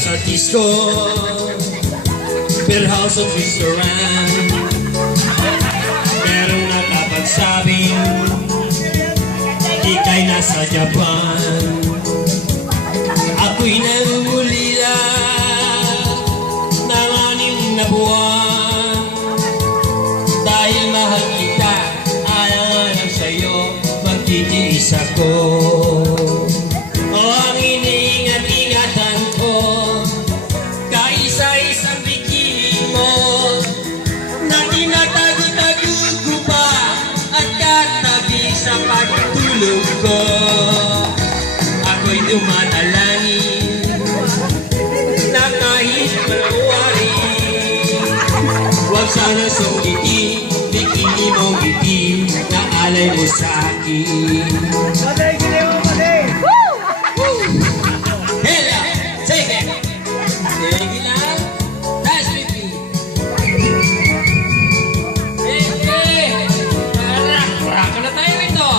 sa disco, per house of restaurant. Merong nakapagsabing ika'y nasa Japan. Ako'y nangungulila ng 6 na buwan. Dahil mahal kita, alang-alang sa'yo, magtitiis ako. O ang iniingat-ingatan ko, kaisa-isang bikini mo, na tinatago-tago ko pa at katabi sa pagtulog ko. Ako'y dumadalangin na kahit malawari, huwag sana sungkitin, bikini mong itim na alay mo sa akin. Hela! Sige! Sige lang! Dance with me! Sige! Rock na tayo ito!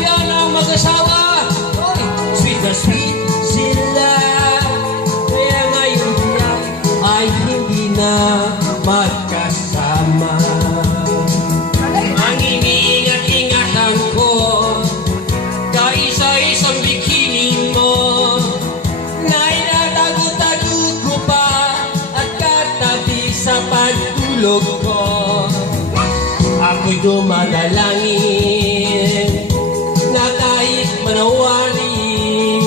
Yan ang mag-asawa! Sweet na sweet sila, kaya ngayon yan ay hindi na magkasama. Ang iniingat-ingatan ko, kaisa-isang bikini mo, na inatago-tago ko pa at katabi sa pagtulog ko. Ako'y dumadalangin na kahit manawari,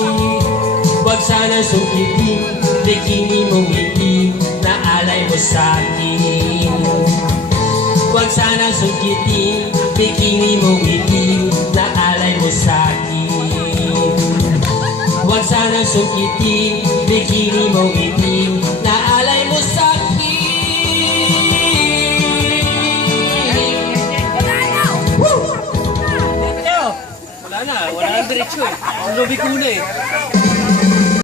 huwag sana sungkitin, bikini mong itim na alay mo sa akin. Huwag sana sungkitin, bikini mong itim na alay mo sa akin. Huwag sana sungkitin, bikini mong itim na alay mo sa akin. Wala na, wala na diretso eh. Ang lobi ko na eh.